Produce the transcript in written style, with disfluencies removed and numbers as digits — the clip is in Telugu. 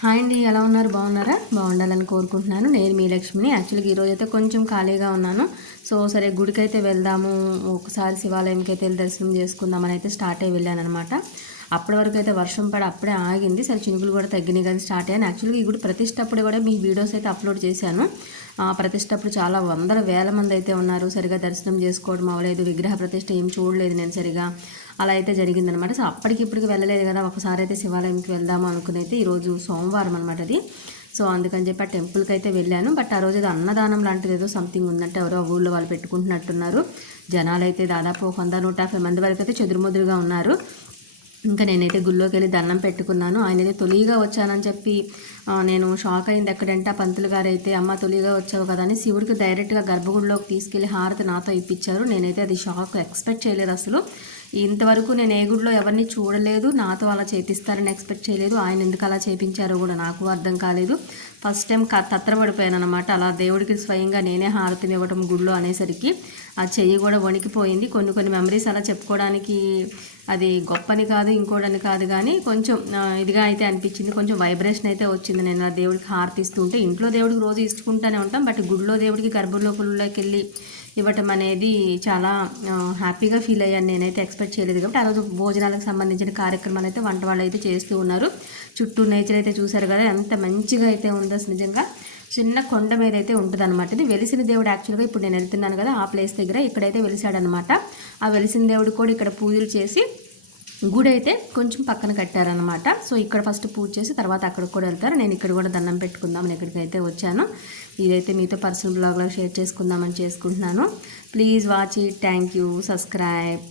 హాయ్ అండి, ఎలా ఉన్నారు? బాగున్నారా? బాగుండాలని కోరుకుంటున్నాను. నేను మీ లక్ష్మిని. యాక్చువల్గా ఈరోజు అయితే కొంచెం ఖాళీగా ఉన్నాను. సరే గుడికి అయితే వెళ్దాము, ఒకసారి శివాలయంకి అయితే వెళ్ళి దర్శనం చేసుకుందామని అయితే స్టార్ట్ అయ్యి వెళ్ళాను అనమాట. అప్పటి వరకు అయితే వర్షం పడి అప్పుడే ఆగింది. సరే చినుకులు కూడా తగ్గినాయి కానీ స్టార్ట్ అయ్యాను. యాక్చువల్గా ఈ గుడి ప్రతిష్ట అప్పుడు కూడా మీ వీడియోస్ అయితే అప్లోడ్ చేశాను. ప్రతిష్ట అప్పుడు చాలా వందల వేల మంది అయితే ఉన్నారు. సరిగా దర్శనం చేసుకోవడం అవ్వలేదు, విగ్రహ ప్రతిష్ట ఏం చూడలేదు నేను సరిగా. అలా అయితే జరిగిందనమాట. సో అప్పటికిప్పటికి వెళ్ళలేదు కదా, ఒకసారి అయితే శివాలయంకి వెళ్దాము అనుకుని అయితే ఈరోజు సోమవారం అనమాట అది. సో అందుకని చెప్పి ఆ టెంపుల్కి అయితే వెళ్ళాను. బట్ ఆ రోజు ఏదో అన్నదానం లాంటిది ఏదో సంథింగ్ ఉందంటే ఎవరో ఊళ్ళో వాళ్ళు పెట్టుకుంటున్నట్టున్నారు. జనాలు అయితే దాదాపు 100-150 మంది వరకు అయితే చెదురుముదురుగా ఉన్నారు. ఇంకా నేనైతే గుళ్ళోకి వెళ్ళి దండం పెట్టుకున్నాను. ఆయన అయితే తొలిగా వచ్చానని చెప్పి నేను షాక్ అయింది. ఎక్కడంటే ఆ పంతులు గారు అయితే, అమ్మ తొలిగా వచ్చావు కదా అని శివుడికి డైరెక్ట్గా గర్భగుడిలోకి తీసుకెళ్లి హారతి నాతో ఇప్పించారు. నేనైతే అది షాక్, ఎక్స్పెక్ట్ చేయలేదు అసలు. ఇంతవరకు నేను ఏ గుడిలో ఎవరిని చూడలేదు, నాతో అలా చేపిస్తారని ఎక్స్పెక్ట్ చేయలేదు. ఆయన ఎందుకు అలా చేపించారో కూడా నాకు అర్థం కాలేదు. ఫస్ట్ టైం తత్తరపడిపోయాను అనమాట. అలా దేవుడికి స్వయంగా నేనే హారతిని ఇవ్వటం గుడిలో అనేసరికి ఆ చెయ్యి కూడా వణికిపోయింది. కొన్ని మెమరీస్ అలా చెప్పుకోవడానికి అది గొప్పని కాదు, ఇంకోటని కాదు, కానీ కొంచెం ఇదిగా అయితే అనిపించింది. కొంచెం వైబ్రేషన్ అయితే వచ్చింది. నేను ఆ దేవుడికి హారతి ఇస్తూ ఉంటే, ఇంట్లో దేవుడికి రోజు ఇచ్చుకుంటూనే ఉంటాం, బట్ గుడిలో దేవుడికి గర్భలోకి వెళ్ళి ఇవ్వటం అనేది చాలా హ్యాపీగా ఫీల్ అయ్యాను. నేనైతే ఎక్స్పెక్ట్ చేయలేదు. కాబట్టి ఆ రోజు భోజనాలకు సంబంధించిన కార్యక్రమాలు అయితే వంట వాళ్ళు అయితే చేస్తూ ఉన్నారు. చుట్టూ నేచర్ అయితే చూశారు కదా, ఎంత మంచిగా అయితే ఉందో. నిజంగా చిన్న కొండ మీద అయితే ఉంటుంది అనమాట. ఇది వెలిసిన దేవుడు. యాక్చువల్గా ఇప్పుడు నేను వెళ్తున్నాను కదా, ఆ ప్లేస్ దగ్గర ఇక్కడైతే వెలిసాడనమాట. ఆ వెలిసిన దేవుడు కూడా ఇక్కడ పూజలు చేసి గుడి అయితే కొంచెం పక్కన కట్టారనమాట. సో ఇక్కడ ఫస్ట్ పూజ చేసి తర్వాత అక్కడికి కూడా వెళ్తారు. నేను ఇక్కడ కూడా దండం పెట్టుకుందామని ఇక్కడికైతే వచ్చాను. ఇదైతే మీతో పర్సనల్ బ్లాగ్లో షేర్ చేసుకుందామని చేసుకుంటున్నాను. Please watch it. Thank you. Subscribe.